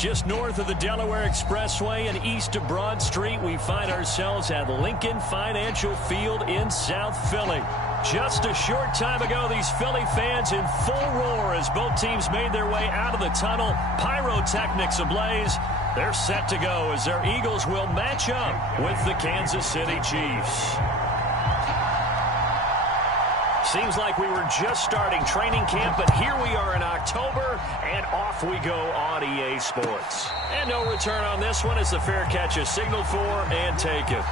Just north of the Delaware Expressway and east of Broad Street, we find ourselves at Lincoln Financial Field in South Philly. Just a short time ago, these Philly fans in full roar as both teams made their way out of the tunnel. Pyrotechnics ablaze. They're set to go as their Eagles will match up with the Kansas City Chiefs. Seems like we were just starting training camp, but here we are in October, and off we go on EA Sports. And no return on this one as the fair catch is signaled for, and take it.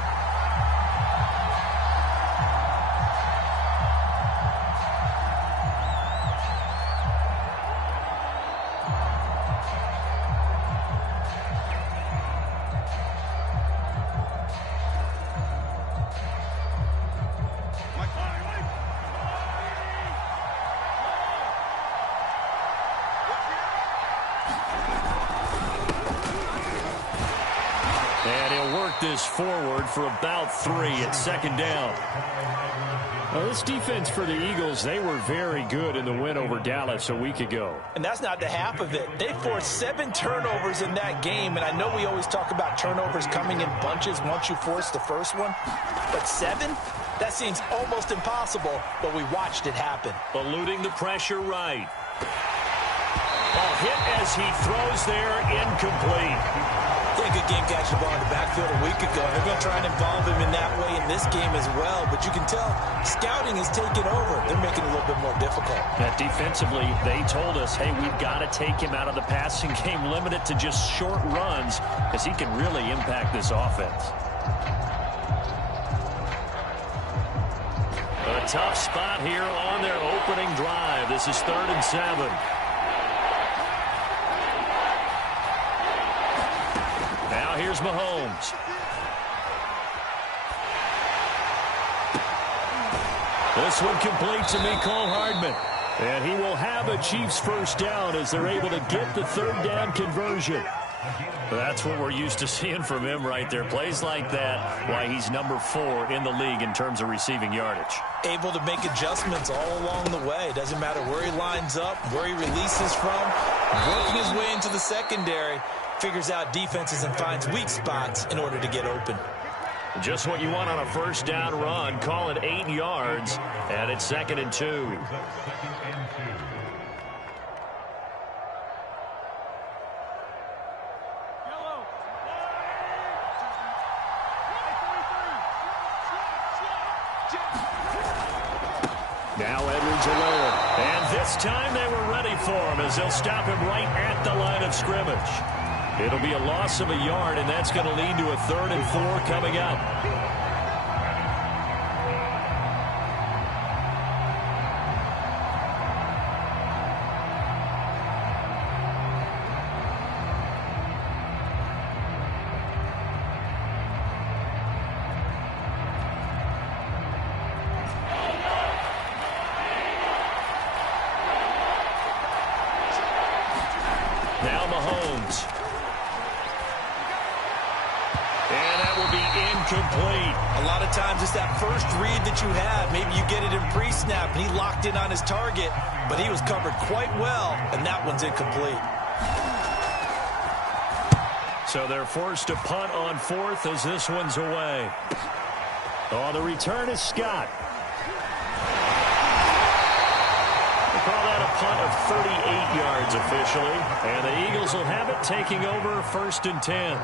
And he'll work this forward for about 3 at second down. Well, this defense for the Eagles, they were very good in the win over Dallas a week ago. And that's not the half of it. They forced 7 turnovers in that game, and I know we always talk about turnovers coming in bunches once you force the first one, but 7? That seems almost impossible, but we watched it happen. Eluding the pressure right. A hit as he throws there, incomplete. A good game catching the ball in the backfield a week ago. They're going to try and involve him in that way in this game as well. But you can tell scouting is taking over. They're making it a little bit more difficult. Defensively, they told us, hey, we've got to take him out of the passing game, limit it to just short runs, because he can really impact this offense. A tough spot here on their opening drive. This is 3rd and 7. Here's Mahomes. This one complete to Mecole Hardman. And he will have a Chiefs first down as they're able to get the 3rd down conversion. That's what we're used to seeing from him right there. Plays like that, why he's number 4 in the league in terms of receiving yardage. Able to make adjustments all along the way. Doesn't matter where he lines up, where he releases from. Working his way into the secondary. Figures out defenses and finds weak spots in order to get open. Just what you want on a first down run. Call it 8 yards, and it's 2nd and 2. Now Edwards-Helaire. And this time they were ready for him as they'll stop him right at the line of scrimmage. It'll be a loss of a yard, and that's going to lead to a 3rd and 4 coming up. Now Mahomes. And that will be incomplete. A lot of times it's that first read that you have. Maybe you get it in pre-snap, and he locked in on his target, but he was covered quite well, and that one's incomplete. So they're forced to punt on 4th as this one's away. Oh, the return is Scott. They call that a punt of 38 yards officially, and the Eagles will have it taking over 1st and 10.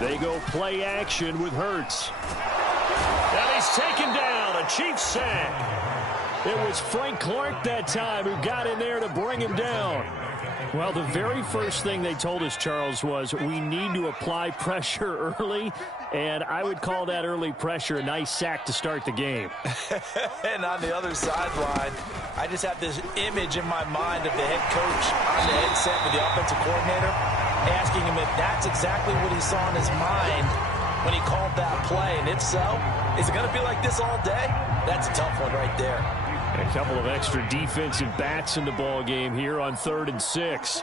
They go play action with Hurts. And he's taken down, a Chiefs sack. It was Frank Clark that time who got in there to bring him down. Well, the very first thing they told us, Charles, was we need to apply pressure early, and I would call that early pressure a nice sack to start the game. And on the other sideline, I just have this image in my mind of the head coach on the headset with the offensive coordinator asking him if that's exactly what he saw in his mind when he called that play. And if so, is it going to be like this all day? That's a tough one right there. A couple of extra defensive backs in the ball game here on 3rd and 6.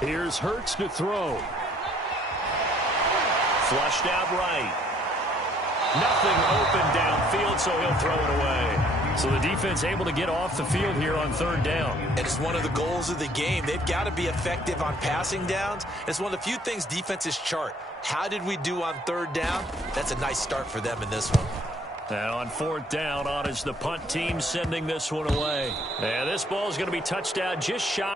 Here's Hurts to throw. Flushed out right. Nothing open downfield, so he'll throw it away. So the defense able to get off the field here on 3rd down. And it's one of the goals of the game. They've got to be effective on passing downs. It's one of the few things defenses chart. How did we do on 3rd down? That's a nice start for them in this one. And on 4th down, on is the punt team sending this one away. And this ball is going to be touchdown just shy.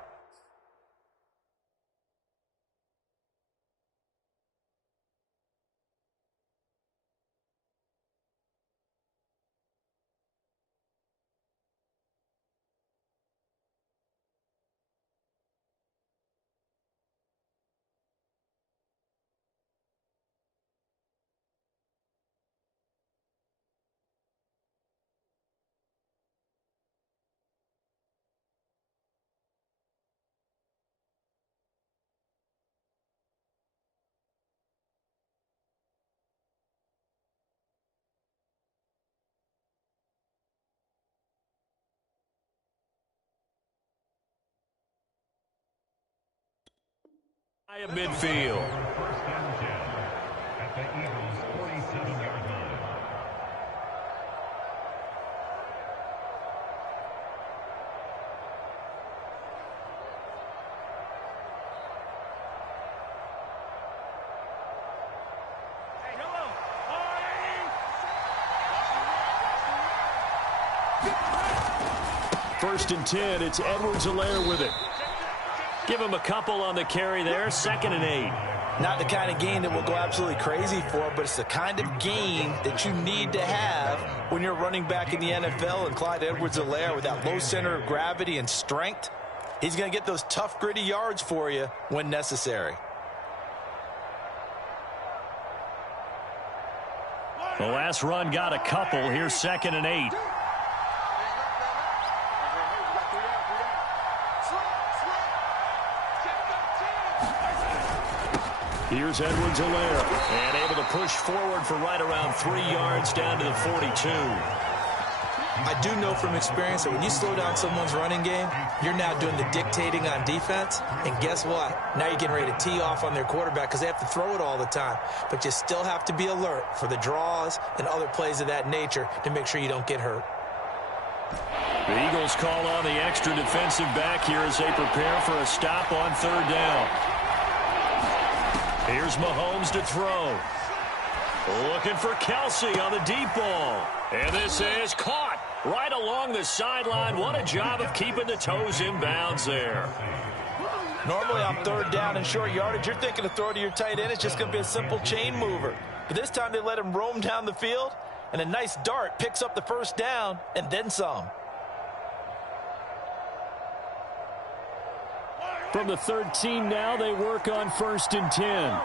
At midfield. At the Eagles' 47-yard line. First and 10, it's Edwards-Helaire with it. Give him a couple on the carry there, 2nd and 8. Not the kind of game that we'll go absolutely crazy for, but it's the kind of game that you need to have when you're running back in the NFL. And Clyde Edwards-Helaire, with that low center of gravity and strength, he's going to get those tough, gritty yards for you when necessary. The last run got a couple. Here's 2nd and 8. Here's Edwards-Helaire, and able to push forward for right around 3 yards down to the 42. I do know from experience that when you slow down someone's running game, you're now doing the dictating on defense. And guess what? Now you're getting ready to tee off on their quarterback because they have to throw it all the time. But you still have to be alert for the draws and other plays of that nature to make sure you don't get hurt. The Eagles call on the extra defensive back here as they prepare for a stop on 3rd down. Here's Mahomes to throw. Looking for Kelsey on the deep ball. And this is caught right along the sideline. What a job of keeping the toes in bounds there. Normally on 3rd down and short yardage, you're thinking to throw to your tight end. It's just going to be a simple chain mover. But this time they let him roam down the field, and a nice dart picks up the 1st down and then some. From the 13 now, they work on 1st and 10.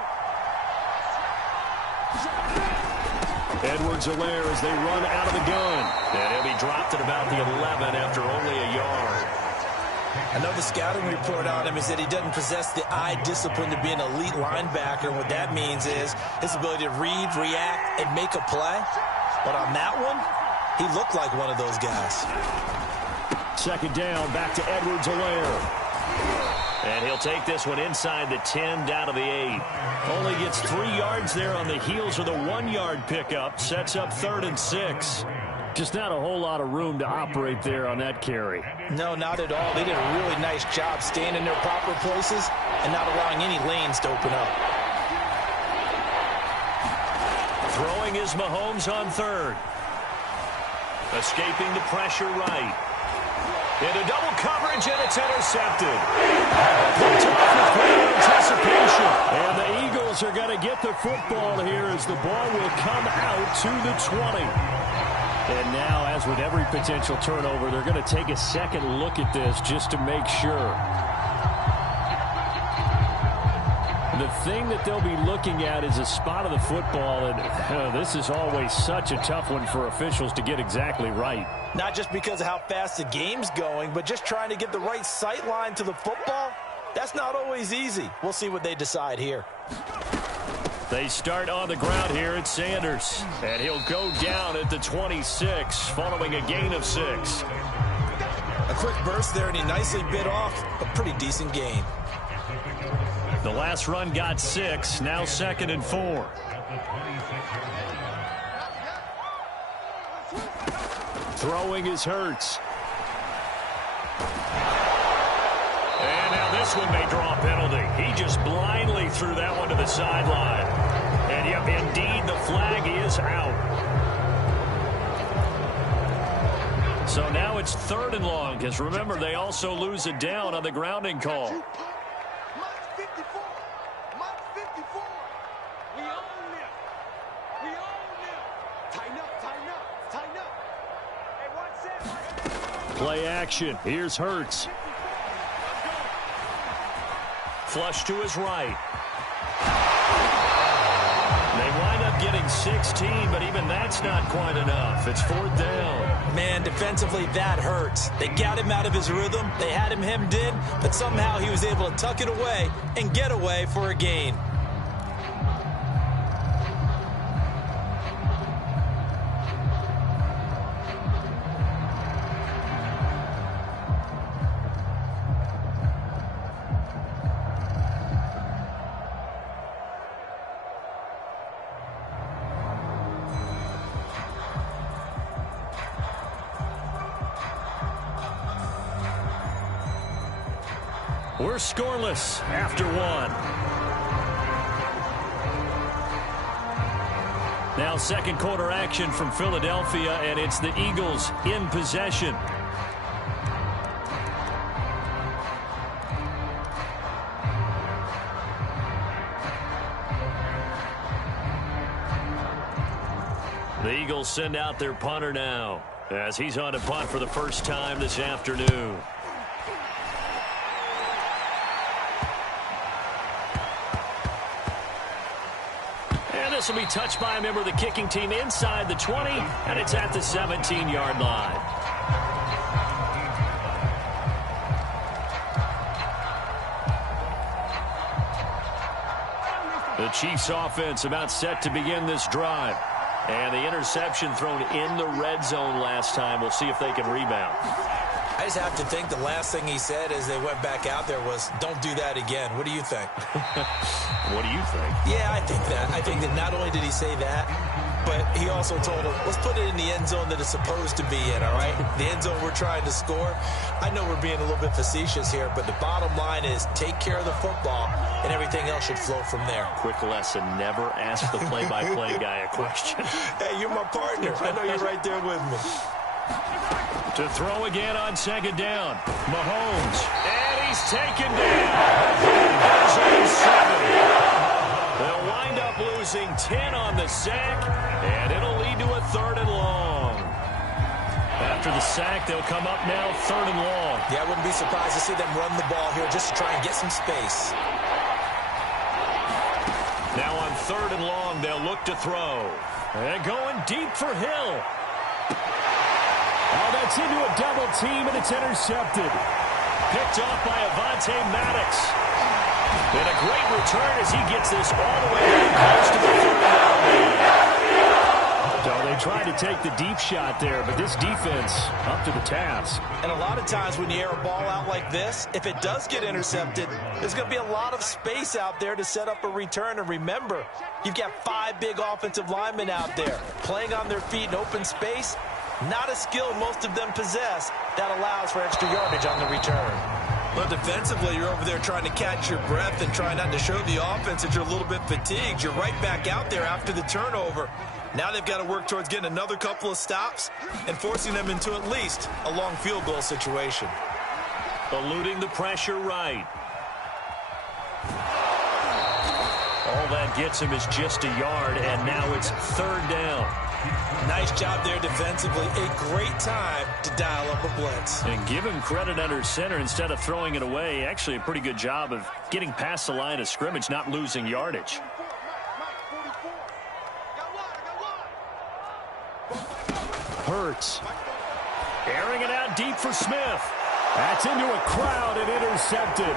Edwards-Helaire as they run out of the gun. And he'll be dropped at about the 11 after only a yard. I know the scouting report on him is that he doesn't possess the eye discipline to be an elite linebacker. What that means is his ability to read, react, and make a play. But on that one, he looked like one of those guys. 2nd down, back to Edwards-Helaire. And he'll take this one inside the 10, down to the 8. Only gets 3 yards there on the heels of the 1-yard pickup. Sets up 3rd and 6. Just not a whole lot of room to operate there on that carry. No, not at all. They did a really nice job staying in their proper places and not allowing any lanes to open up. Throwing is Mahomes on 3rd. Escaping the pressure right. Into double coverage, and it's intercepted. Picked off with great anticipation. And the Eagles are going to get the football here as the ball will come out to the 20. And now, as with every potential turnover, they're going to take a second look at this just to make sure. the thing that they'll be looking at is a spot of the football, and this is always such a tough one for officials to get exactly right. Not just because of how fast the game's going, but just trying to get the right sight line to the football. That's not always easy. We'll see what they decide here. They start on the ground here at Sanders, and he'll go down at the 26 following a gain of 6. A quick burst there, and he nicely bit off a pretty decent gain. The last run got 6, now 2nd and 4. Throwing is Hurts. And now this one may draw a penalty. He just blindly threw that one to the sideline. And yep, indeed, the flag is out. So now it's 3rd and long, because remember, they also lose a down on the grounding call. Play action. Here's Hurts. Flush to his right. They wind up getting 16, but even that's not quite enough. It's 4th down. Man, defensively, that hurts. They got him out of his rhythm. They had him hemmed in, but somehow he was able to tuck it away and get away for a gain. We're scoreless after 1. Now 2nd quarter action from Philadelphia, and it's the Eagles in possession. The Eagles send out their punter now, as he's on to punt for the first time this afternoon. This will be touched by a member of the kicking team inside the 20, and it's at the 17-yard line. The Chiefs offense about set to begin this drive. And the interception thrown in the red zone last time. We'll see if they can rebound. I just have to think the last thing he said as they went back out there was, don't do that again. What do you think? What do you think? Yeah, I think that. I think that not only did he say that, but he also told him, let's put it in the end zone that it's supposed to be in, all right? The end zone we're trying to score. I know we're being a little bit facetious here, but the bottom line is take care of the football, and everything else should flow from there. Quick lesson, never ask the play-by-play guy a question. Hey, you're my partner. I know you're right there with me. To throw again on 2nd down. Mahomes. And he's taken down. There's 7. They'll wind up losing 10 on the sack, and it'll lead to a 3rd and long. After the sack, they'll come up now 3rd and long. Yeah, I wouldn't be surprised to see them run the ball here just to try and get some space. Now on 3rd and long, they'll look to throw. And going deep for Hill. Oh, that's into a double team, and it's intercepted. Picked off by Avonte Maddox. And a great return as he gets this all the way close to the 3rd down. So they tried to take the deep shot there, but this defense up to the task. And a lot of times when you air a ball out like this, if it does get intercepted, there's going to be a lot of space out there to set up a return. And remember, you've got 5 big offensive linemen out there playing on their feet in open space. Not a skill most of them possess that allows for extra yardage on the return. Well, defensively, you're over there trying to catch your breath and try not to show the offense that you're a little bit fatigued. You're right back out there after the turnover. Now they've got to work towards getting another couple of stops and forcing them into at least a long field goal situation. Eluding the pressure right. All that gets him is just a yard, and now it's third down. Nice job there defensively. A great time to dial up a blitz. And give him credit under center instead of throwing it away. Actually, a pretty good job of getting past the line of scrimmage, not losing yardage. Hurts. Airing it out deep for Smith. That's into a crowd and intercepted.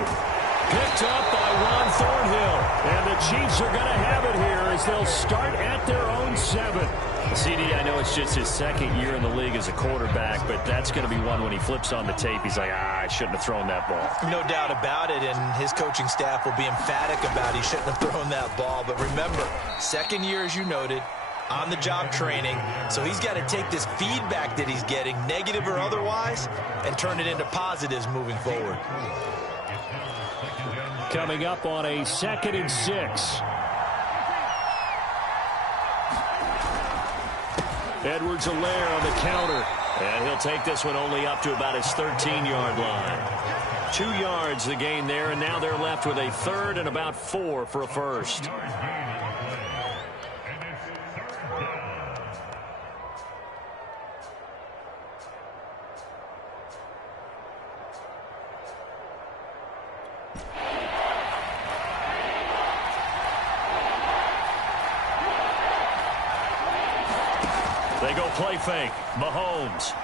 Picked up by Ron Thornhill. And the Chiefs are going to have it here as they'll start at their own 7. CD, I know it's just his second year in the league as a quarterback, but that's going to be one when he flips on the tape. He's like, I shouldn't have thrown that ball. No doubt about it, and his coaching staff will be emphatic about he shouldn't have thrown that ball. But remember, second year, as you noted, on-the-job training, so he's got to take this feedback that he's getting, negative or otherwise, and turn it into positives moving forward. Coming up on a 2nd and 6. Edwards-Helaire on the counter. And he'll take this one only up to about his 13-yard line. 2 yards the gain there, and now they're left with a 3rd and about 4 for a first. They go play fake. Mahomes.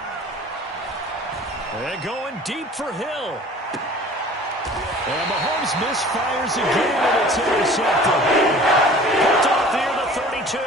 And going deep for Hill. And Mahomes misfires again, and it's intercepted. Picked off near the 32.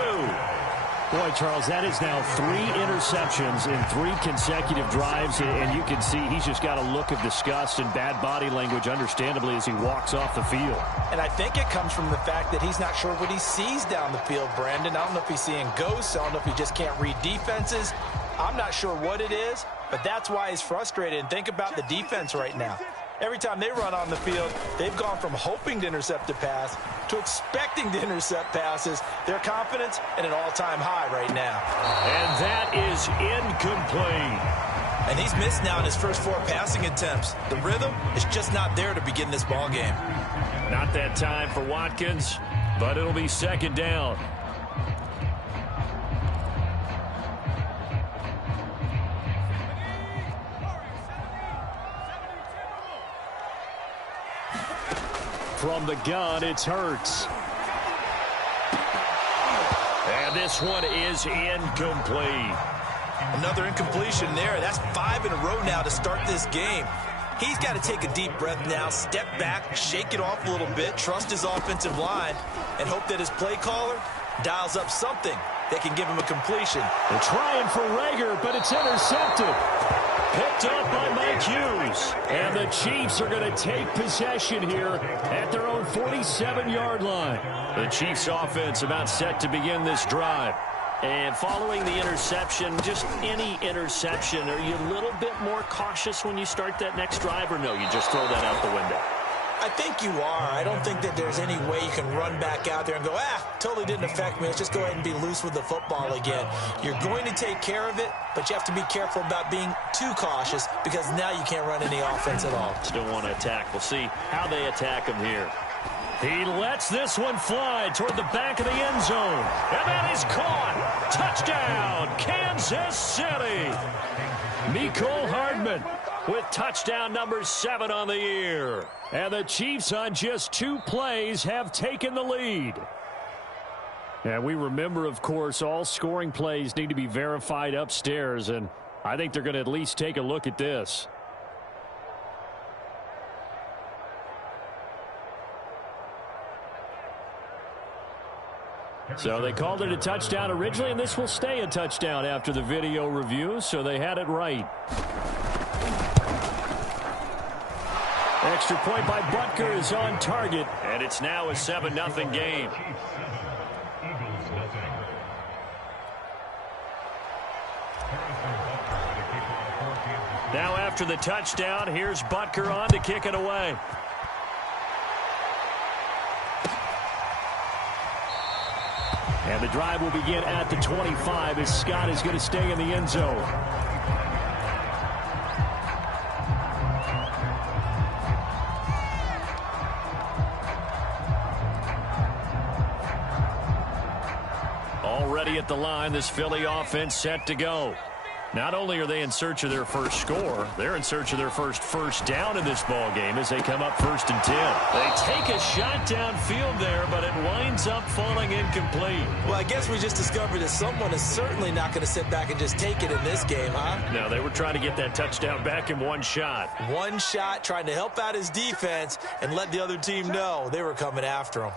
Boy, Charles, that is now 3 interceptions in 3 consecutive drives, and you can see he's just got a look of disgust and bad body language, understandably, as he walks off the field. And I think it comes from the fact that he's not sure what he sees down the field, Brandon. I don't know if he's seeing ghosts. I don't know if he just can't read defenses. I'm not sure what it is, but that's why he's frustrated. And think about the defense right now. Every time they run on the field, they've gone from hoping to intercept a pass to expecting to intercept passes. Their confidence at an all-time high right now. And that is incomplete. And he's missed now in his first 4 passing attempts. The rhythm is just not there to begin this ball game. Not that time for Watkins, but it'll be 2nd down. From the gun, it's Hurts. And this one is incomplete. Another incompletion there. That's 5 in a row now to start this game. He's got to take a deep breath now, step back, shake it off a little bit, trust his offensive line, and hope that his play caller dials up something that can give him a completion. They're trying for Rager, but it's intercepted. Picked up by Mike Hughes. And the Chiefs are going to take possession here at their own 47-yard line. The Chiefs offense about set to begin this drive. And following the interception, just any interception, are you a little bit more cautious when you start that next drive, or no, you just throw that out the window? I think you are. I don't think that there's any way you can run back out there and go, totally didn't affect me. Let's just go ahead and be loose with the football again. You're going to take care of it, but you have to be careful about being too cautious because now you can't run any offense at all. Still want to attack. We'll see how they attack him here. He lets this one fly toward the back of the end zone. And that is caught. Touchdown, Kansas City. Mecole Hardman with touchdown number 7 on the year. And the Chiefs on just 2 plays have taken the lead. And we remember, of course, all scoring plays need to be verified upstairs, and I think they're going to at least take a look at this. So they called it a touchdown originally, and this will stay a touchdown after the video review, so they had it right. Extra point by Butker is on target, and it's now a 7-0 game. Now after the touchdown, here's Butker on to kick it away. And the drive will begin at the 25 as Scott is going to stay in the end zone. Already at the line, this Philly offense set to go. Not only are they in search of their first score, they're in search of their first down in this ball game as they come up 1st and 10. They take a shot downfield there, but it winds up falling incomplete. Well, I guess we just discovered that someone is certainly not going to sit back and just take it in this game, huh? No, they were trying to get that touchdown back in one shot. One shot, trying to help out his defense and let the other team know they were coming after him.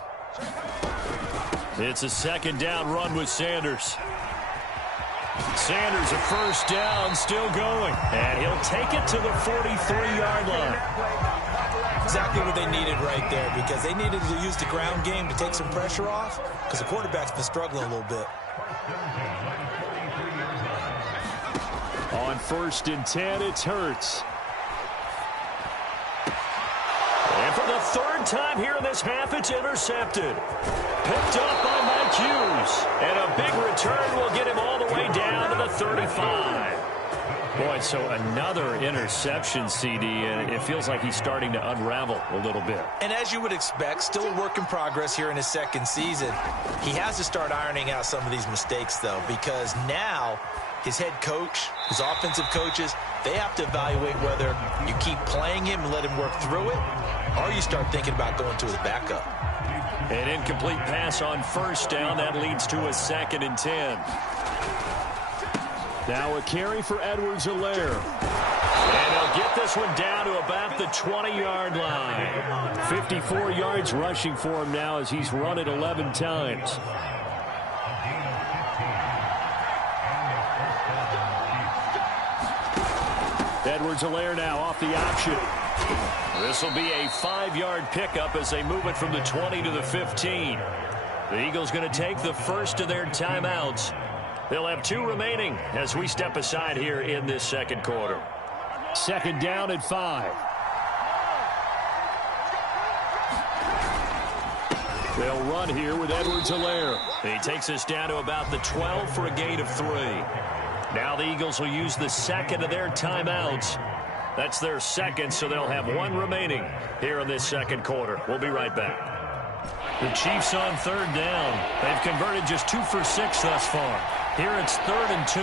It's a 2nd down run with Sanders. Sanders, a 1st down, still going. And he'll take it to the 43-yard line. Exactly what they needed right there, because they needed to use the ground game to take some pressure off, because the quarterback's been struggling a little bit. On 1st and 10, it's Hurts. And for the 3rd time here in this half, it's intercepted. Picked up by Mike Hughes. And a big return will get him all the way down to the 35. Boy, so another interception, CD, and it feels like he's starting to unravel a little bit. And as you would expect, still a work in progress here in his 2nd season. He has to start ironing out some of these mistakes, though, because now his head coach, his offensive coaches, they have to evaluate whether you keep playing him and let him work through it, or you start thinking about going to his backup. An incomplete pass on 1st down. That leads to a 2nd and 10. Now a carry for Edwards-Helaire. And he'll get this one down to about the 20-yard line. 54 yards rushing for him now as he's run it 11 times. Edwards-Helaire now off the option. This will be a 5-yard pickup as they move it from the 20 to the 15. The Eagles going to take the first of their timeouts. They'll have 2 remaining as we step aside here in this 2nd quarter. 2nd down at 5. They'll run here with Edwards-Helaire. He takes us down to about the 12 for a gain of 3. Now the Eagles will use the 2nd of their timeouts. That's their 2nd, so they'll have 1 remaining here in this 2nd quarter. We'll be right back. The Chiefs on 3rd down. They've converted just 2 for 6 thus far. Here it's 3rd and 2.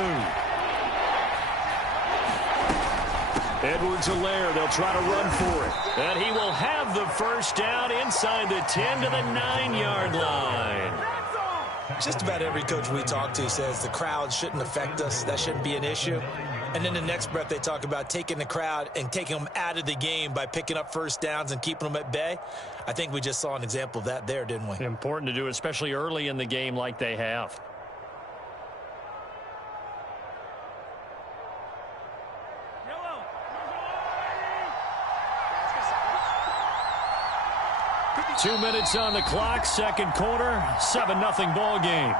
Edwards-Helaire, they'll try to run for it. And he will have the 1st down inside the 10 to the 9-yard line. Just about every coach we talk to says the crowd shouldn't affect us. That shouldn't be an issue. And then the next breath they talk about taking the crowd and taking them out of the game by picking up 1st downs and keeping them at bay. I think we just saw an example of that there, didn't we? Important to do, especially early in the game like they have. Two minutes on the clock, 2nd quarter, 7-0 ball game.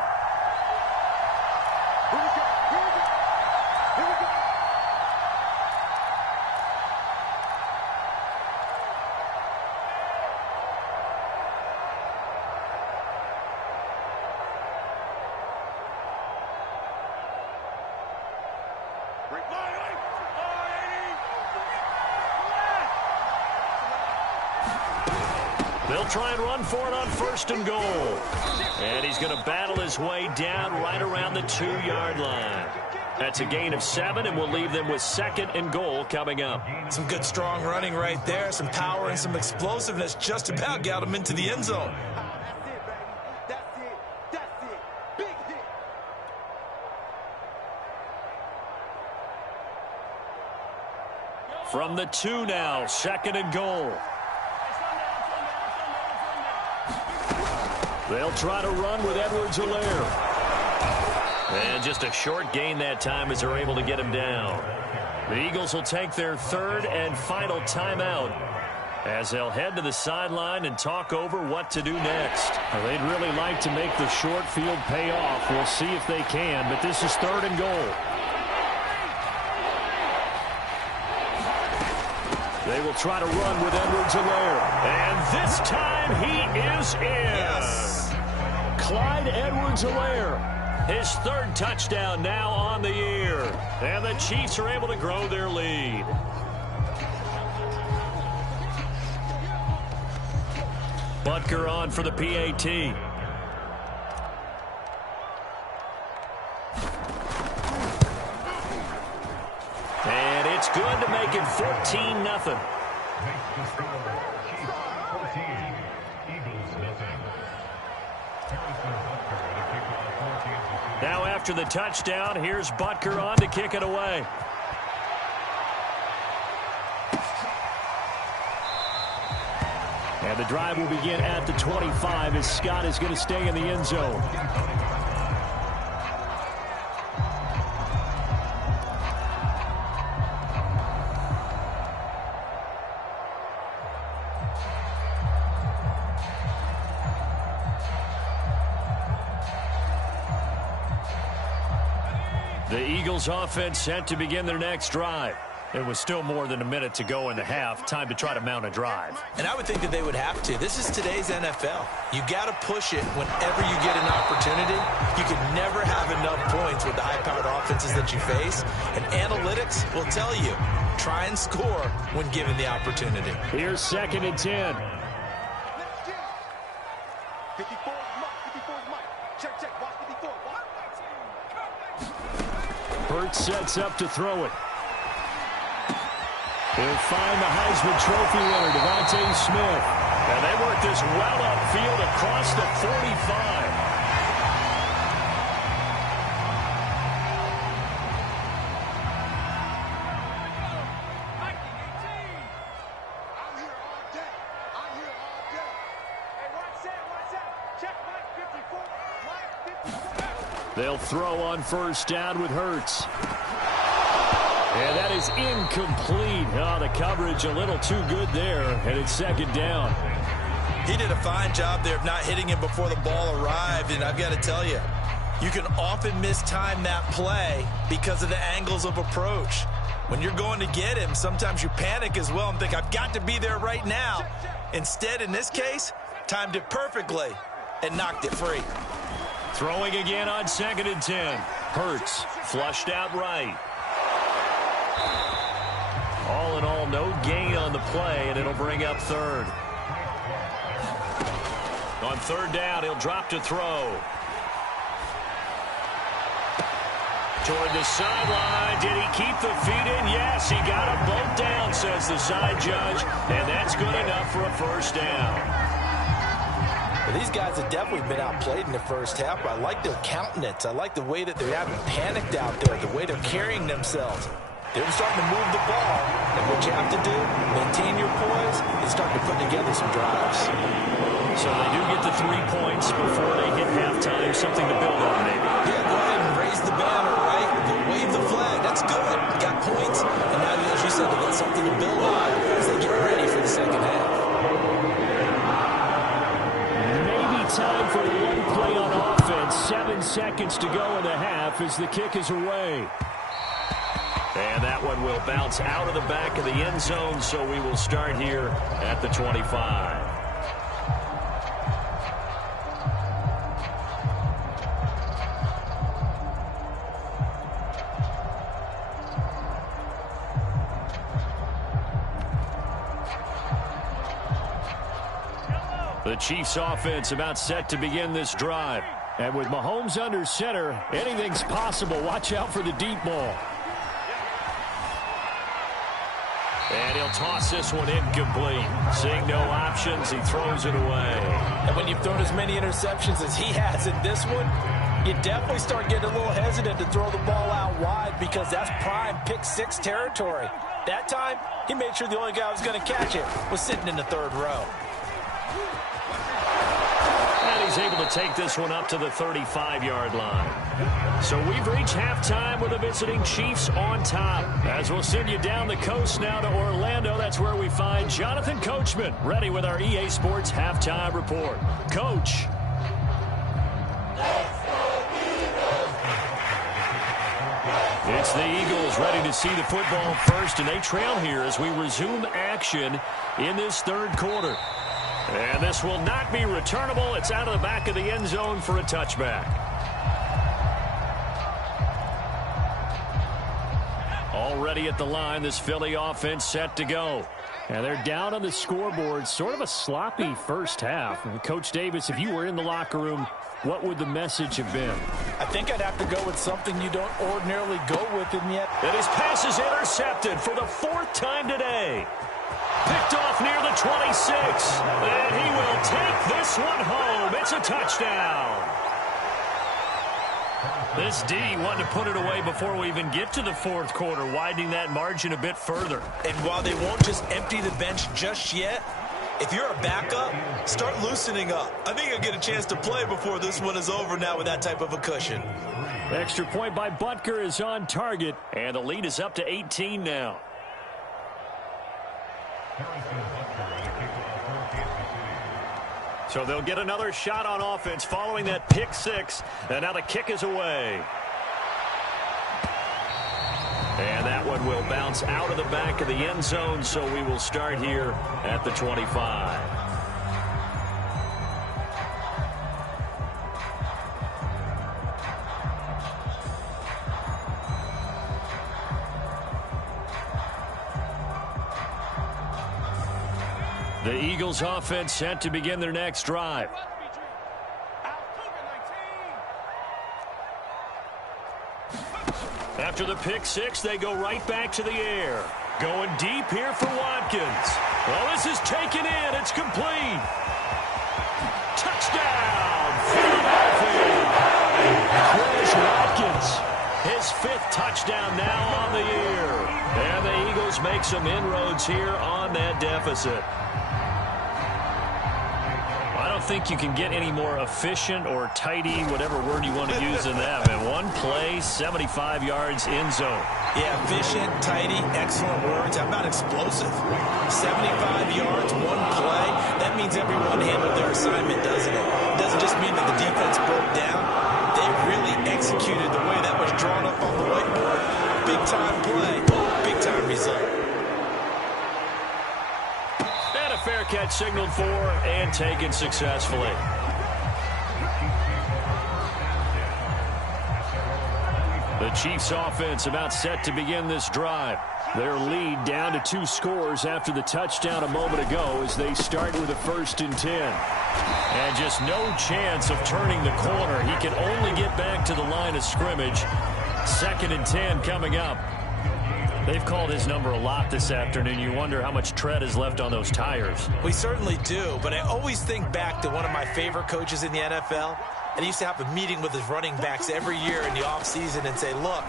They'll try and run for it on 1st and goal. And he's going to battle his way down right around the 2-yard line. That's a gain of 7, and we'll leave them with 2nd and goal coming up. Some good strong running right there. Some power and some explosiveness just about got him into the end zone. From the 2 now, 2nd and goal. They'll try to run with Edwards-Helaire. And just a short gain that time as they're able to get him down. The Eagles will take their 3rd and final timeout as they'll head to the sideline and talk over what to do next. Well, they'd really like to make the short field pay off. We'll see if they can, but this is 3rd and goal. They will try to run with Edwards-Helaire. And this time he is in. Yes. Clyde Edwards-Helaire, his 3rd touchdown now on the year. And the Chiefs are able to grow their lead. Butker on for the PAT. good to make it 14-0. Now after the touchdown, here's Butker on to kick it away. And the drive will begin at the 25 as Scott is going to stay in the end zone. The Eagles offense set to begin their next drive. It was still more than a minute to go in the half. Time to try to mount a drive. And I would think that they would have to. This is today's NFL. You got to push it whenever you get an opportunity. You can never have enough points with the high-powered offenses that you face. And analytics will tell you, try and score when given the opportunity. Here's 2nd and 10. Hurts sets up to throw it. He'll find the Heisman Trophy winner, Devontae Smith. And they work this well upfield across the 45. They'll throw on 1st down with Hurts. And that is incomplete. Oh, the coverage a little too good there, and it's 2nd down. He did a fine job there of not hitting him before the ball arrived, and I've got to tell you, you can often mistime that play because of the angles of approach. When you're going to get him, sometimes you panic as well and think, I've got to be there right now. Instead, in this case, timed it perfectly and knocked it free. Throwing again on 2nd and 10. Hurts flushed out right. All in all, no gain on the play, and it'll bring up 3rd. On 3rd down, he'll drop to throw. Toward the sideline. Did he keep the feet in? Yes, he got them both down, says the side judge, and that's good enough for a 1st down. These guys have definitely been outplayed in the 1st half, but I like their countenance. I like the way that they haven't panicked out there, the way they're carrying themselves. They're starting to move the ball, and what you have to do, maintain your poise, and start to put together some drives. So they do get the 3 points before they hit halftime, something to build on maybe. Yeah, go ahead and raise the banner, right? Go wave the flag. That's good. You got points, and now, as you said, they got something to build on as they get ready for the 2nd half. Maybe time for one play on offense. 7 seconds to go in the half as the kick is away. And that one will bounce out of the back of the end zone, so we will start here at the 25. The Chiefs offense about set to begin this drive. And with Mahomes under center, anything's possible. Watch out for the deep ball. And he'll toss this one incomplete. Seeing no options, he throws it away. And when you've thrown as many interceptions as he has in this one, you definitely start getting a little hesitant to throw the ball out wide because that's prime pick-6 territory. That time, he made sure the only guy who was going to catch it was sitting in the 3rd row. And he's able to take this one up to the 35-yard line. So we've reached halftime with the visiting Chiefs on top. As we'll send you down the coast now to Orlando, that's where we find Jonathan Coachman, ready with our EA Sports Halftime Report. Coach. It's the Eagles ready to see the football first, and they trail here as we resume action in this 3rd quarter. And this will not be returnable. It's out of the back of the end zone for a touchback. Already at the line, this Philly offense set to go. And they're down on the scoreboard. Sort of a sloppy first half. Coach Davis, if you were in the locker room, what would the message have been? I think I'd have to go with something you don't ordinarily go with in yet. And his pass is intercepted for the 4th time today. Picked off near the 26. And he will take this one home. It's a touchdown. This D wanted to put it away before we even get to the 4th quarter, widening that margin a bit further. And while they won't just empty the bench just yet, if you're a backup, start loosening up. I think you'll get a chance to play before this one is over now with that type of a cushion. Extra point by Butker is on target, and the lead is up to 18 now. So they'll get another shot on offense following that pick 6, and now the kick is away. And that one will bounce out of the back of the end zone, so we will start here at the 25. The Eagles offense set to begin their next drive. After the pick 6, they go right back to the air. Going deep here for Watkins. Well, this is taken in. It's complete. Touchdown, Philadelphia. Chris Watkins, his 5th touchdown now on the year. And the Eagles make some inroads here on that deficit. I don't think you can get any more efficient or tidy, whatever word you want to use in that. And one play, 75 yards in zone. Yeah, efficient, tidy, excellent words. How about explosive? 75 yards, one play. That means everyone handled their assignment, doesn't it? It doesn't just mean that the defense broke down. They really executed the way that was drawn up on the whiteboard. Big-time play, big-time result. Fair catch signaled for and taken successfully. The Chiefs offense about set to begin this drive. Their lead down to 2 scores after the touchdown a moment ago as they start with a 1st and 10. And just no chance of turning the corner. He can only get back to the line of scrimmage. 2nd and 10 coming up. They've called his number a lot this afternoon. You wonder how much tread is left on those tires. We certainly do, but I always think back to one of my favorite coaches in the NFL. And he used to have a meeting with his running backs every year in the offseason and say, look,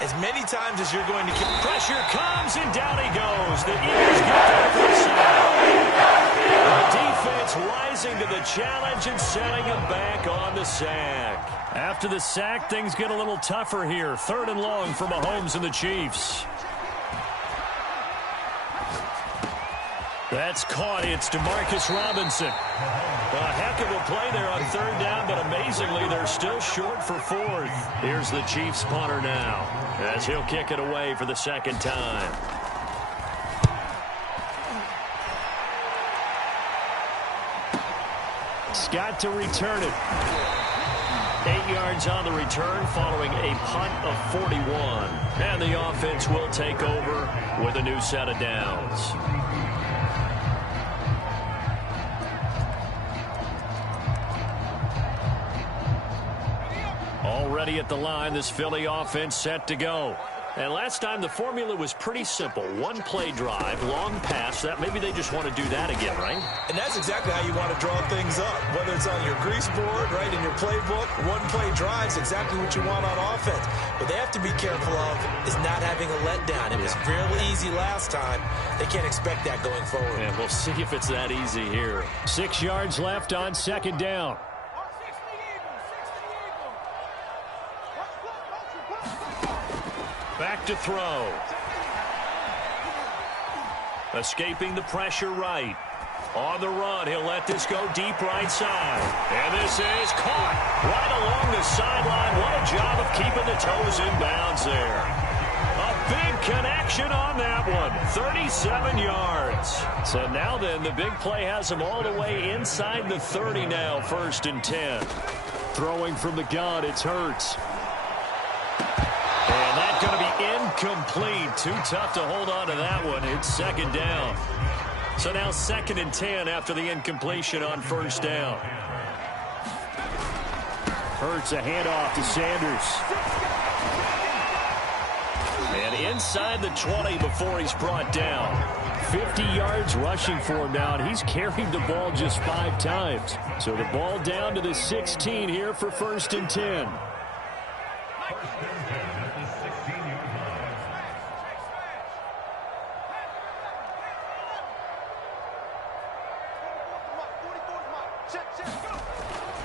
as many times as you're going to kill. Pressure comes, and down he goes. The Eagles get there for a sack. The defense rising to the challenge and setting him back on the sack. After the sack, things get a little tougher here. 3rd and long for Mahomes and the Chiefs. That's caught. It's DeMarcus Robinson. A heck of a play there on 3rd down, but amazingly, they're still short for 4th. Here's the Chiefs punter now, as he'll kick it away for the 2nd time. Scott to return it. 8 yards on the return following a punt of 41. And the offense will take over with a new set of downs. Already at the line, this Philly offense set to go. And last time the formula was pretty simple. 1 play drive, long pass. That maybe they just want to do that again, right? And that's exactly how you want to draw things up. Whether it's on your grease board, right, in your playbook, 1 play drive is exactly what you want on offense. What they have to be careful of is not having a letdown. It was fairly easy last time. They can't expect that going forward. And we'll see if it's that easy here. 6 yards left on 2nd down. Back to throw. Escaping the pressure right. On the run, he'll let this go deep right side. And this is caught right along the sideline. What a job of keeping the toes in bounds there. A big connection on that one. 37 yards. So now then, the big play has him all the way inside the 30 now, 1st and 10. Throwing from the gun, it's Hurts. And that's going to be incomplete. Too tough to hold on to that one. It's second down. So now 2nd and 10 after the incompletion on first down. Hurts a handoff to Sanders. And inside the 20 before he's brought down. 50 yards rushing for him now, and he's carried the ball just 5 times. So the ball down to the 16 here for 1st and 10.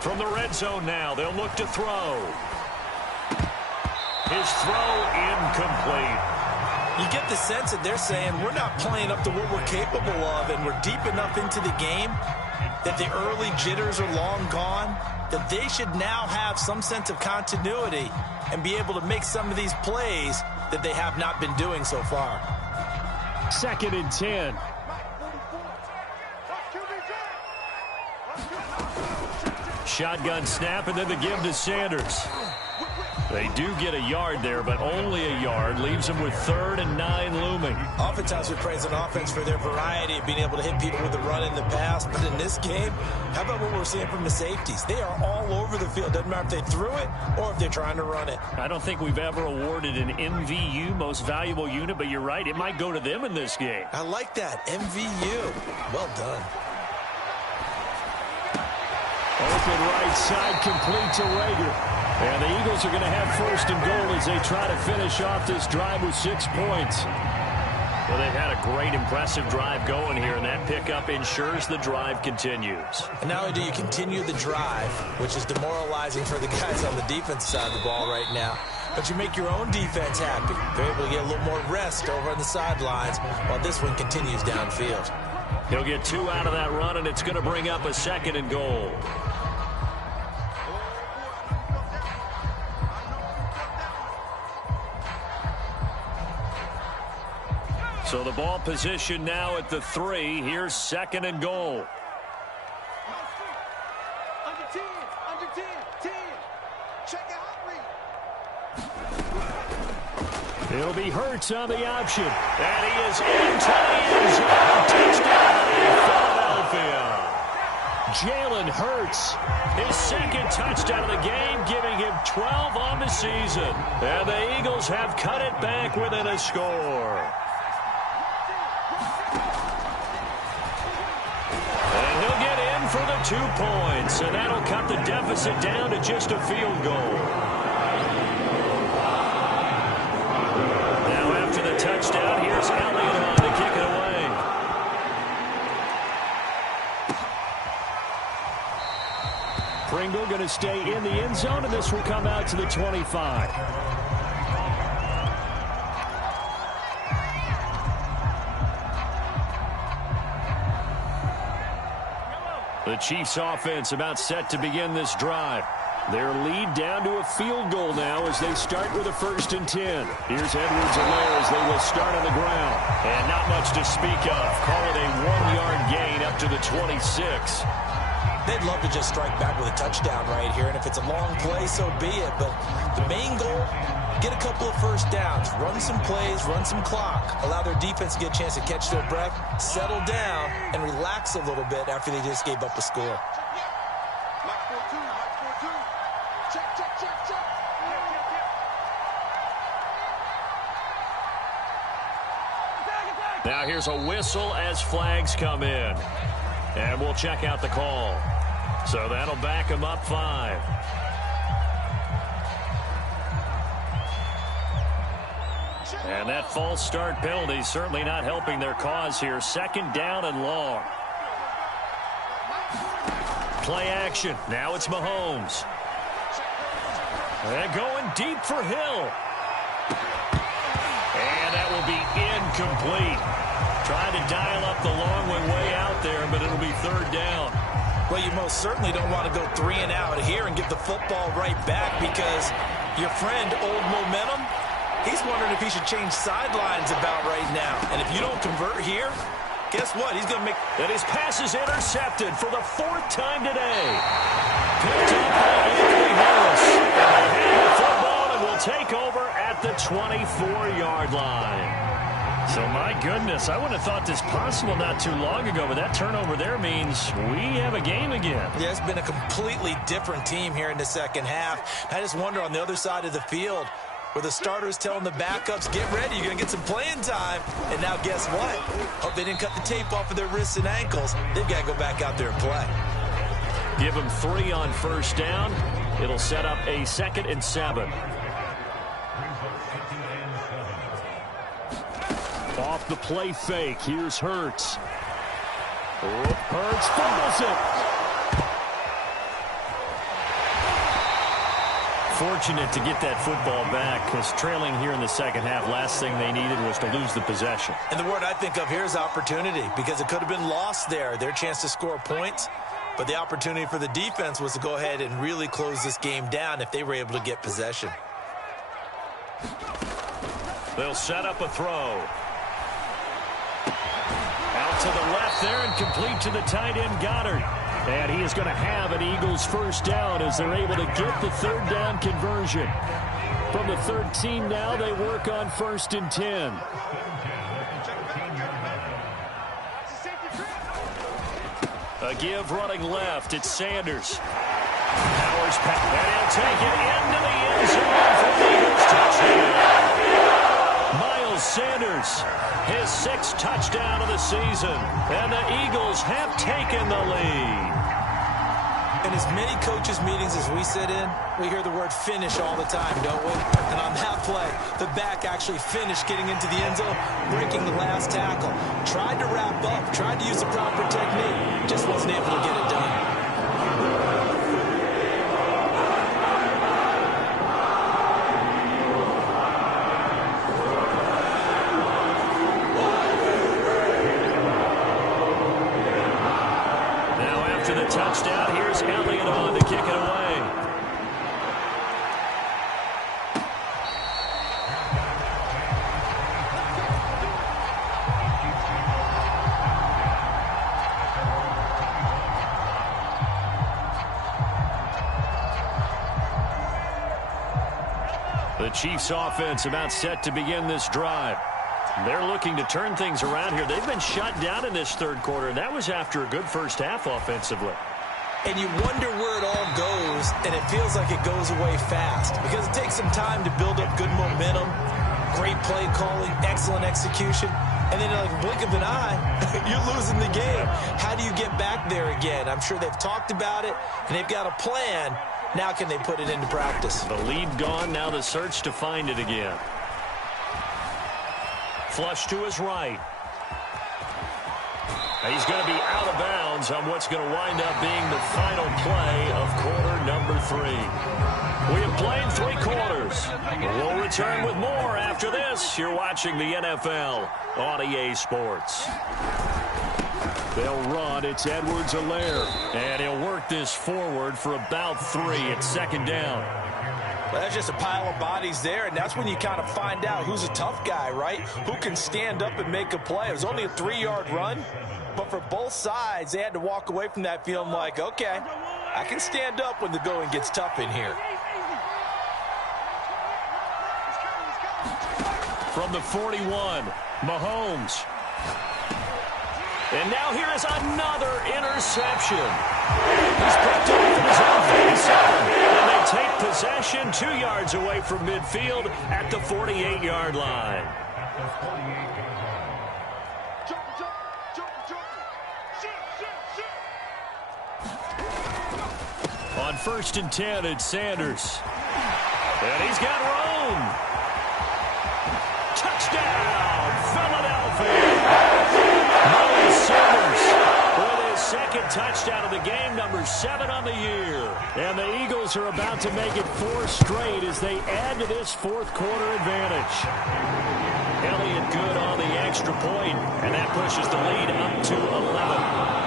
From the red zone now, they'll look to throw. His throw incomplete. You get the sense that they're saying we're not playing up to what we're capable of, and we're deep enough into the game that the early jitters are long gone, that they should now have some sense of continuity and be able to make some of these plays that they have not been doing so far. 2nd and 10. Shotgun snap, and then the give to Sanders. They do get a yard there, but only a yard. Leaves them with 3rd and 9 looming. Oftentimes we praise an offense for their variety of being able to hit people with the run in the pass. But in this game, how about what we're seeing from the safeties? They are all over the field. Doesn't matter if they threw it or if they're trying to run it. I don't think we've ever awarded an MVU, most valuable unit, but you're right. It might go to them in this game. I like that. MVU. Well done. Open right side, complete to Rager. And the Eagles are going to have 1st and goal as they try to finish off this drive with 6 points. Well, they've had a great, impressive drive going here, and that pickup ensures the drive continues. And not only do you continue the drive, which is demoralizing for the guys on the defense side of the ball right now, but you make your own defense happy. They're able to get a little more rest over on the sidelines while this one continues downfield. He'll get 2 out of that run, and it's going to bring up a 2nd and goal. So the ball position now at the 3. Here's 2nd and goal. Under 10, 10. Check out read. It'll be Hurts on the option. And he is into the end zone. Touchdown, Philadelphia. Jalen Hurts, his 2nd touchdown of the game, giving him 12 on the season. And the Eagles have cut it back within a score. And he'll get in for the 2 points, and that'll cut the deficit down to just a field goal. Now after the touchdown, here's Elliott on to kick it away. Pringle going to stay in the end zone, and this will come out to the 25. The Chiefs offense about set to begin this drive. Their lead down to a field goal now as they start with a 1st and 10. Here's Edwards-Helaire as they will start on the ground. And not much to speak of. Call it a 1-yard gain up to the 26. They'd love to just strike back with a touchdown right here, and if it's a long play, so be it. But the main goal, get a couple of first downs, run some plays, run some clock, allow their defense to get a chance to catch their breath, settle down, and relax a little bit after they just gave up a score. Now here's a whistle as flags come in. And we'll check out the call. So that'll back them up 5. And that false start penalty certainly not helping their cause here. 2nd down and long. Play action. Now it's Mahomes. And going deep for Hill. And that will be incomplete. Trying to dial up the long one way out there, but it'll be 3rd down. Well, you most certainly don't want to go 3 and out here and get the football right back because your friend, Old Momentum, he's wondering if he should change sidelines about right now. And if you don't convert here, guess what? He's going to make... And his pass is intercepted for the 4th time today. Picked up by Anthony Harris. And they have the football and will take over at at the 24-yard line. So, my goodness, I wouldn't have thought this possible not too long ago, but that turnover there means we have a game again. Yeah, it's been a completely different team here in the second half. I just wonder on the other side of the field where the starters telling the backups, get ready, you're going to get some playing time. And now guess what? Hope they didn't cut the tape off of their wrists and ankles. They've got to go back out there and play. Give them 3 on first down. It'll set up a 2nd and 7. Off the play fake. Here's Hurts. Hurts fumbles it. Fortunate to get that football back because trailing here in the second half, last thing they needed was to lose the possession. And the word I think of here is opportunity because it could have been lost there. Their chance to score points. But the opportunity for the defense was to go ahead and really close this game down if they were able to get possession. They'll set up a throw. Out to the left there and complete to the tight end Goddard. And he is going to have an Eagles first down as they're able to get the 3rd down conversion. From the 13 now, they work on 1st and 10. A give running left. It's Sanders. Powers pass. And he'll take it into the end zone for the Eagles touchdown. Miles Sanders, his 6th touchdown of the season. And the Eagles have taken the lead. In as many coaches' meetings as we sit in, we hear the word finish all the time, don't we? And on that play, the back actually finished getting into the end zone, breaking the last tackle. Tried to wrap up, tried to use the proper technique, just wasn't able to get it done. Touchdown. Here's Elliott on to kick it away. The Chiefs offense about set to begin this drive. They're looking to turn things around here. They've been shut down in this 3rd quarter. That was after a good first half offensively. And you wonder where it all goes, and it feels like it goes away fast because it takes some time to build up good momentum, great play calling, excellent execution, and then like a blink of an eye, you're losing the game. How do you get back there again? I'm sure they've talked about it, and they've got a plan. Now can they put it into practice? The lead gone, now the search to find it again. Flush to his right. He's going to be out of bounds on what's going to wind up being the final play of quarter number 3. We have played 3 quarters. We'll return with more after this. You're watching the NFL on EA Sports. They'll run. It's Edwards-Helaire. And he'll work this forward for about 3. It's 2nd down. Well, that's just a pile of bodies there, and that's when you kind of find out who's a tough guy, right? Who can stand up and make a play. It was only a 3-yard run, but for both sides, they had to walk away from that feeling like, okay, I can stand up when the going gets tough in here. From the 41, Mahomes. And now here is another interception. He's picked off at his own 47. And they take possession 2 yards away from midfield at the 48-yard line. On 1st and 10, it's Sanders. And he's got room. Touchdown, Philadelphia. Miles Sanders with his 2nd touchdown of the game, number 7 on the year. And the Eagles are about to make it 4 straight as they add to this 4th quarter advantage. Elliott good on the extra point, and that pushes the lead up to 11.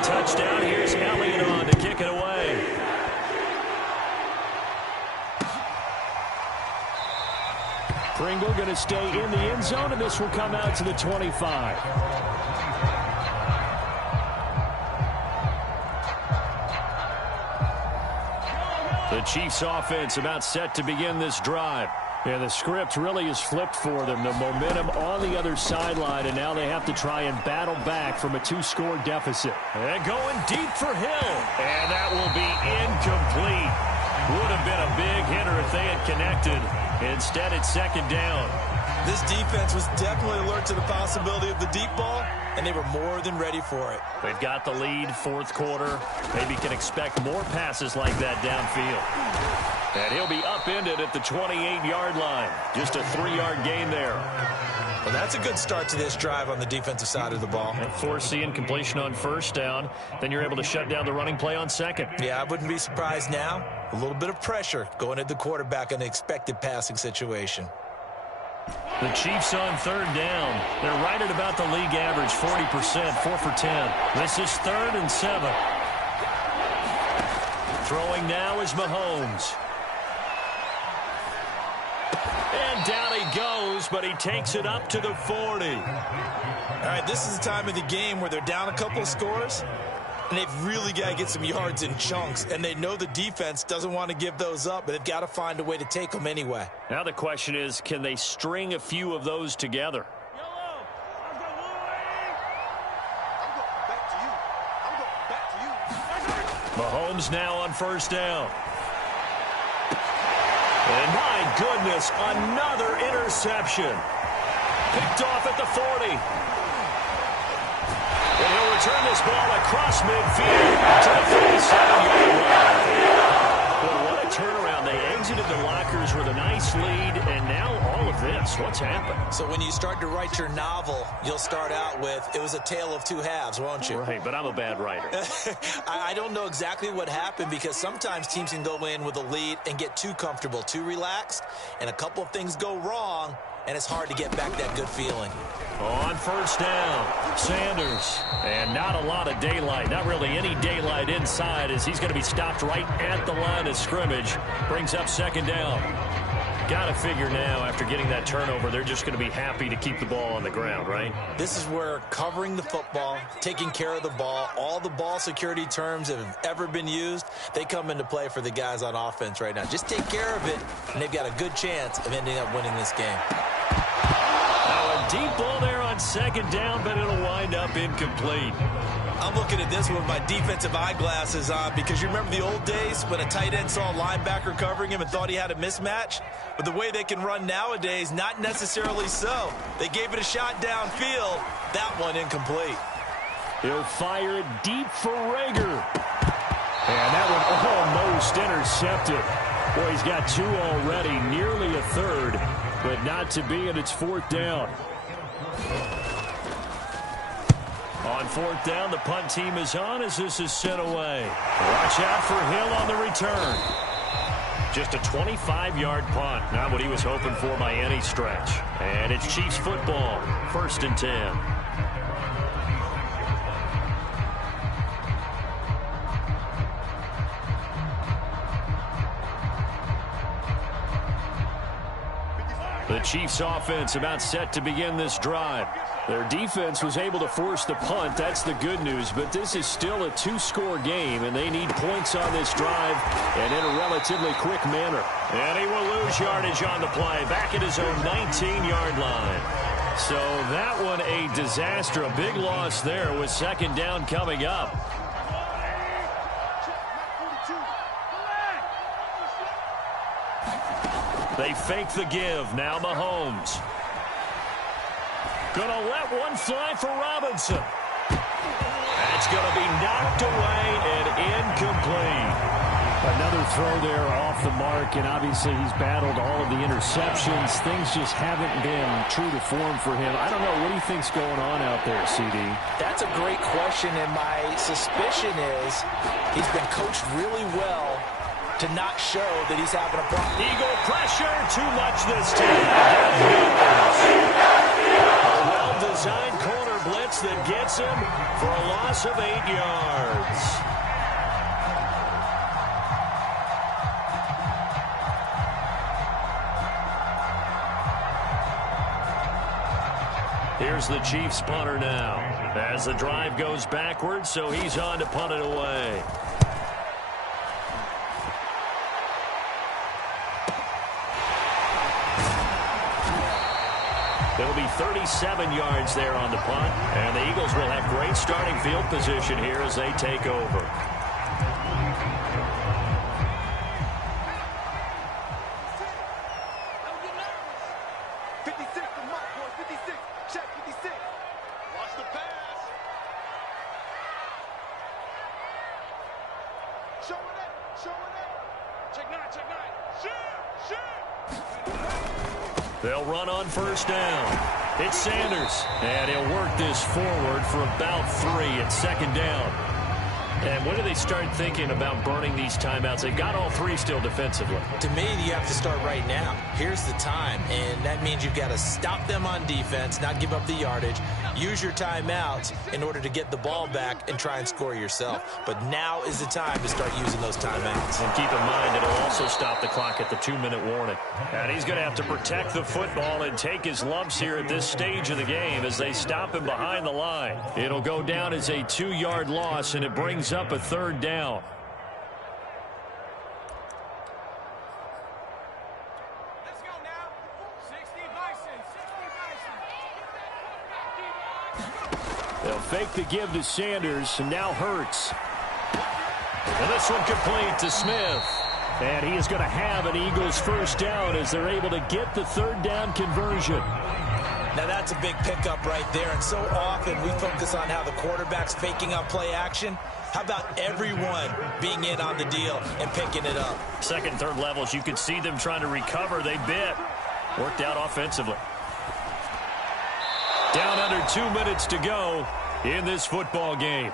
a touchdown. Here's Elliott on to kick it away. Pringle going to stay in the end zone, and this will come out to the 25. The Chiefs offense about set to begin this drive. And the script really is flipped for them. The momentum on the other sideline, and now they have to try and battle back from a 2-score deficit. And going deep for Hill. And that will be incomplete. Would have been a big hitter if they had connected. Instead, it's second down. This defense was definitely alert to the possibility of the deep ball, and they were more than ready for it. They've got the lead, fourth quarter. Maybe can expect more passes like that downfield. And he'll be upended at the 28-yard line. Just a 3-yard gain there. Well, that's a good start to this drive on the defensive side of the ball. And force the incompletion on first down. Then you're able to shut down the running play on second. Yeah, I wouldn't be surprised now. A little bit of pressure going at the quarterback in an expected passing situation. The Chiefs on third down. They're right at about the league average, 40%, 4 for 10. This is 3rd and 7. Throwing now is Mahomes. And down he goes, but he takes it up to the 40. All right, this is the time of the game where they're down a couple of scores, and they've really got to get some yards in chunks, and they know the defense doesn't want to give those up, but they've got to find a way to take them anyway. Now the question is, can they string a few of those together? Mahomes now on first down. And my goodness, another interception. Picked off at the 40. And he'll return this ball across midfield to the 47-yard line. Well, what a turnaround. They exited the lockers with a nice lead, and now all of this. What's happened? So when you start to write your novel, you'll start out with, it was a tale of two halves, won't you? Right, but I'm a bad writer. I don't know exactly what happened, because sometimes teams can go in with a lead and get too comfortable, too relaxed, and a couple of things go wrong, and it's hard to get back that good feeling. On first down, Sanders. And not a lot of daylight, not really any daylight inside, as he's going to be stopped right at the line of scrimmage. Brings up second down. Got to figure now, after getting that turnover, they're just going to be happy to keep the ball on the ground, right? This is where covering the football, taking care of the ball, all the ball security terms that have ever been used, they come into play for the guys on offense right now. Just take care of it, and they've got a good chance of ending up winning this game. Now a deep ball there on second down, but it'll wind up incomplete. I'm looking at this with my defensive eyeglasses on, because you remember the old days when a tight end saw a linebacker covering him and thought he had a mismatch? But the way they can run nowadays, not necessarily so. They gave it a shot downfield. That one incomplete. He'll fire it deep for Rager. And that one almost intercepted. Boy, he's got two already, nearly a third, but not to be, and it's fourth down. On fourth down, the punt team is on as this is sent away. Watch out for Hill on the return. Just a 25-yard punt. Not what he was hoping for by any stretch. And it's Chiefs football, 1st and 10. The Chiefs offense about set to begin this drive. Their defense was able to force the punt. That's the good news. But this is still a 2-score game, and they need points on this drive and in a relatively quick manner. And he will lose yardage on the play, back at his own 19-yard line. So that one a disaster. A big loss there with second down coming up. They fake the give. Now Mahomes. Gonna let one fly for Robinson. That's gonna be knocked away and incomplete. Another throw there off the mark, and obviously he's battled all of the interceptions. Things just haven't been true to form for him. I don't know. What do you think's going on out there, CD? That's a great question, and my suspicion is he's been coached really well to not show that he's having a problem. Eagle pressure, too much this time. A well-designed corner blitz blitz that gets him for a loss of 8 yards. Here's the Chiefs punter now as the drive goes backwards, so he's on to punt it away. It'll be 37 yards there on the punt, and the Eagles will have great starting field position here as they take over. They'll run on first down. It's Sanders, and he'll work this forward for about 3 at second down. And when do they start thinking about burning these timeouts? They've got all 3 still defensively. To me, you have to start right now. Here's the time, and that means you've got to stop them on defense, not give up the yardage, use your timeouts in order to get the ball back and try and score yourself. But now is the time to start using those timeouts. And keep in mind, it'll also stop the clock at the 2-minute warning. And he's going to have to protect the football and take his lumps here at this stage of the game as they stop him behind the line. It'll go down as a 2-yard loss, and it brings up a third down. Let's go now. 60 Bison. They'll fake the give to Sanders, and now Hurts. And this one complete to Smith. And he is going to have an Eagles first down as they're able to get the third down conversion. Now that's a big pickup right there, and so often we focus on how the quarterback's faking up play action. How about everyone being in on the deal and picking it up? Second, third levels, you could see them trying to recover. They bit. Worked out offensively. Down under 2 minutes to go in this football game.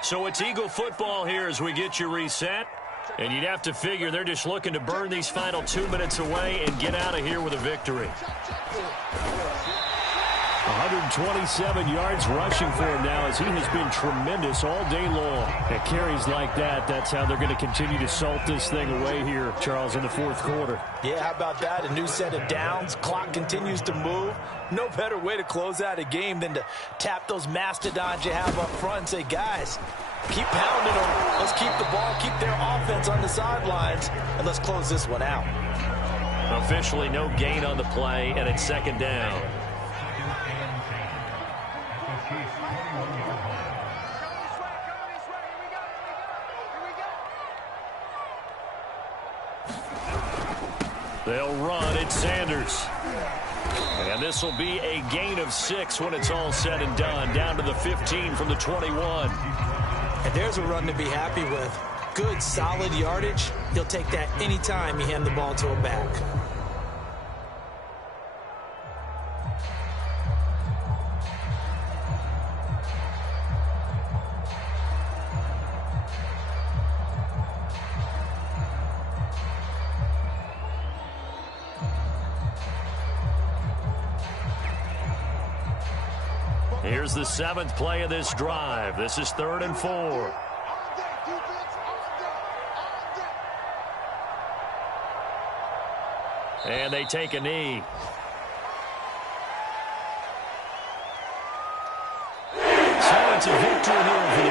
So it's Eagle football here as we get you reset. And you'd have to figure they're just looking to burn these final 2 minutes away and get out of here with a victory. 127 yards rushing for him now as he has been tremendous all day long. At carries like that, that's how they're going to continue to salt this thing away here, Charles, in the fourth quarter. Yeah, how about that? A new set of downs. Clock continues to move. No better way to close out a game than to tap those mastodons you have up front and say, guys, keep pounding them. Let's keep the ball, keep their offense on the sidelines, and let's close this one out. Officially no gain on the play, and it's second down. They'll run. It's Sanders. And this will be a gain of 6 when it's all said and done. Down to the 15 from the 21. And there's a run to be happy with. Good, solid yardage. He'll take that anytime you hand the ball to a back. Here's the 7th play of this drive. This is 3rd and 4. And they take a knee. So it's a victory here for